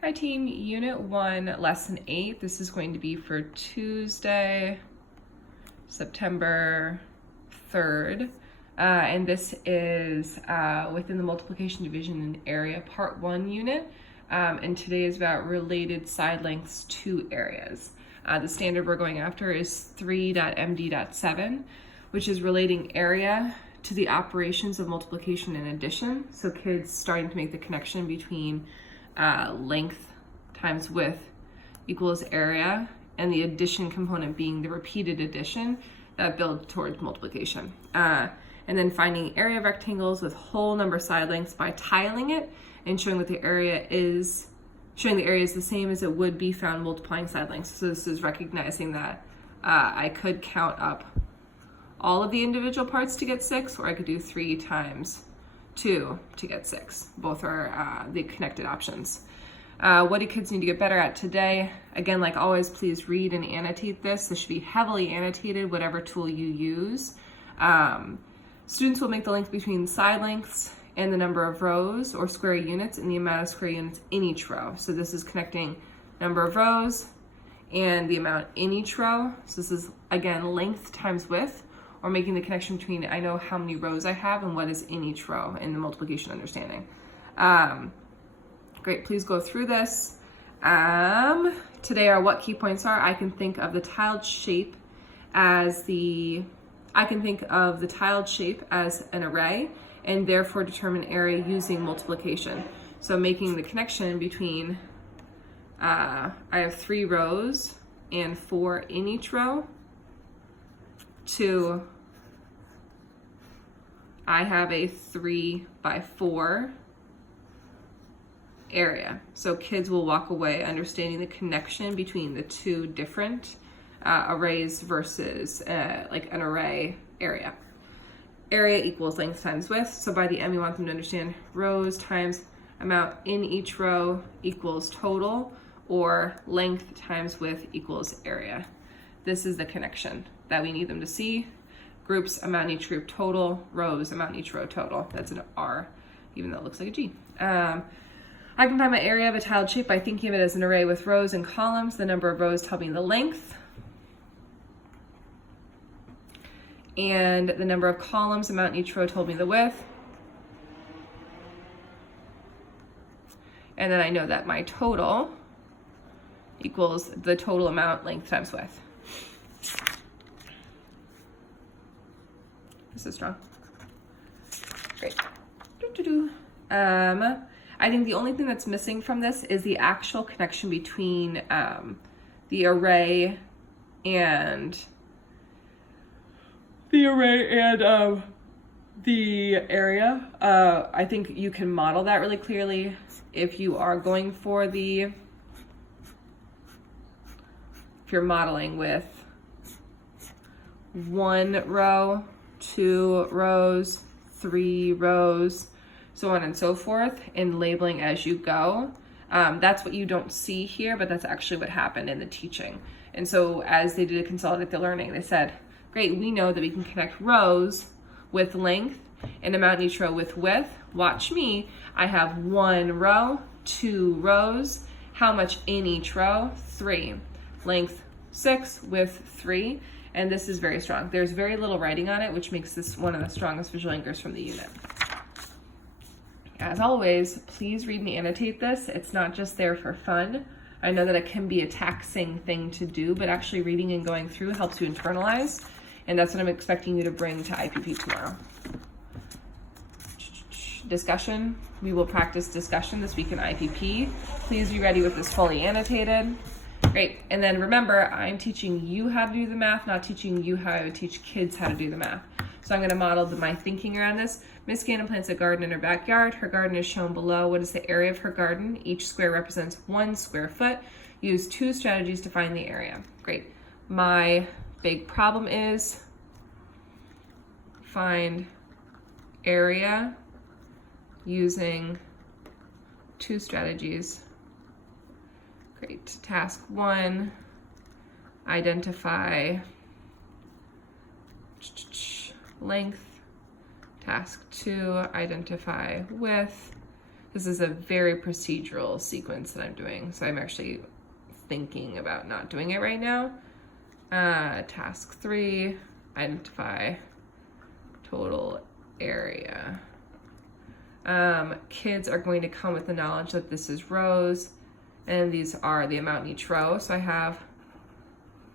Hi team, Unit 1, Lesson 8. This is going to be for Tuesday, September 3rd. And this is within the multiplication, division, and area part 1 unit. And today is about related side lengths to areas. The standard we're going after is 3.md.7, which is relating area to the operations of multiplication and addition. So kids starting to make the connection between length times width equals area, and the addition component being the repeated addition that builds towards multiplication. And then finding area of rectangles with whole number side lengths by tiling it and showing that the area is the same as it would be found multiplying side lengths. So this is recognizing that I could count up all of the individual parts to get 6, or I could do 3 times 2 to get 6. Both are the connected options. What do kids need to get better at today? Again, like always, please read and annotate this. This should be heavily annotated, whatever tool you use. Students will make the length between side lengths and the number of rows or square units and the amount of square units in each row. So this is connecting number of rows and the amount in each row. So this is, again, length times width, or making the connection between I know how many rows I have and what is in each row in the multiplication understanding. Great, please go through this. Today are what key points are. I can think of the tiled shape as an array and therefore determine area using multiplication. So making the connection between, I have 3 rows and 4 in each row, to I have a 3 by 4 area. So kids will walk away understanding the connection between the two different arrays versus like an array area. Area equals length times width. So by the end, we want them to understand rows times amount in each row equals total, or length times width equals area. This is the connection that we need them to see. Groups, amount in each group total, rows, amount in each row total. That's an R, even though it looks like a G. I can find my area of a tiled shape by thinking of it as an array with rows and columns. The number of rows tell me the length, and the number of columns, amount in each row, told me the width. And then I know that my total equals the total amount, length times width. This is strong. Great. I think the only thing that's missing from this is the actual connection between the array and the area. I think you can model that really clearly if you are going for if you're modeling with 1 row, 2 rows, 3 rows, so on and so forth, and labeling as you go. That's what you don't see here, but that's actually what happened in the teaching. And so as they did consolidate the learning, they said, great, we know that we can connect rows with length and amount in each row with width. Watch me, I have 1 row, 2 rows, how much in each row? 3. Length 6, width 3. And this is very strong. There's very little writing on it, which makes this one of the strongest visual anchors from the unit. As always, please read and annotate this. It's not just there for fun. I know that it can be a taxing thing to do, but actually reading and going through helps you internalize. And that's what I'm expecting you to bring to IPP tomorrow. Discussion. We will practice discussion this week in IPP. Please be ready with this fully annotated. Great. And then remember, I'm teaching you how to do the math, not teaching you how to teach kids how to do the math. So I'm going to model my thinking around this. Miss Gannon plants a garden in her backyard. Her garden is shown below. What is the area of her garden? Each square represents 1 square foot. Use 2 strategies to find the area. Great. My big problem is find area using 2 strategies. Great. Task 1, identify length. Task 2, identify width. This is a very procedural sequence that I'm doing, so I'm actually thinking about not doing it right now. Task 3, identify total area. Kids are going to come with the knowledge that this is rows, and these are the amount in each row. So I have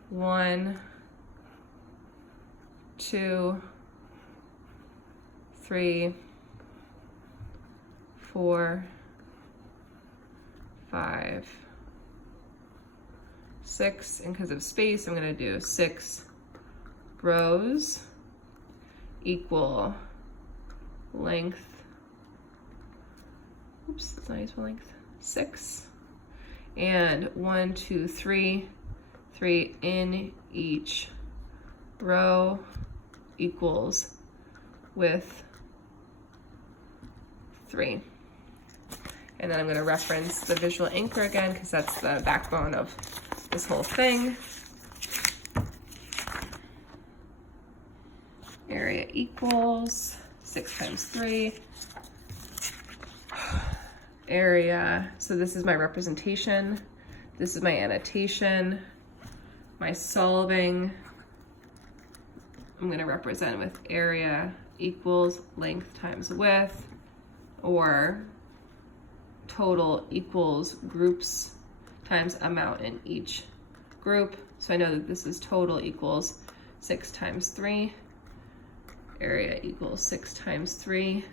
1, 2, 3, 4, 5, 6, and because of space, I'm going to do 6 rows equal length. Oops, that's not useful length. 6, and 1, 2, 3, 3 in each row equals width 3. And then I'm going to reference the visual anchor again because that's the backbone of this whole thing. Area equals 6 times 3. Area, so this is my representation. This is my annotation. My solving, I'm going to represent with area equals length times width, or total equals groups times amount in each group. So I know that this is total equals 6 times 3. Area equals 6 times 3.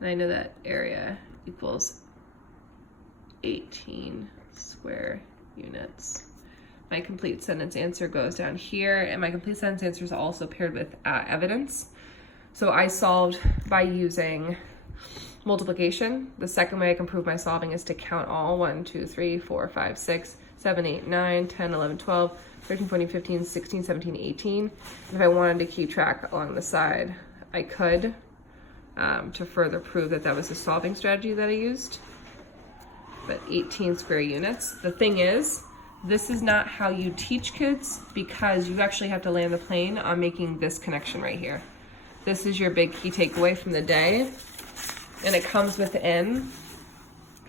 And I know that area equals 18 square units. My complete sentence answer goes down here, and my complete sentence answer is also paired with evidence. So I solved by using multiplication. The second way I can prove my solving is to count all 1, 2, 3, 4, 5, 6, 7, 8, 9, 10, 11, 12, 13, 14, 15, 16, 17, 18. If I wanted to keep track along the side, I could to further prove that that was the solving strategy that I used. But 18 square units. The thing is, this is not how you teach kids because you actually have to land the plane on making this connection right here. This is your big key takeaway from the day. And it comes within,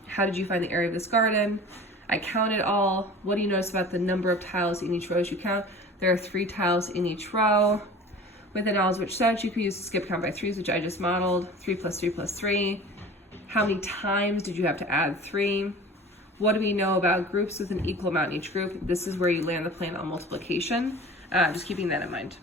how did you find the area of this garden? I counted all. What do you notice about the number of tiles in each row as you count? There are 3 tiles in each row. With the knowledge which set, you could use the skip count by 3s, which I just modeled. 3 plus 3 plus 3. How many times did you have to add 3? What do we know about groups with an equal amount in each group? This is where you land the plane on multiplication. Just keeping that in mind.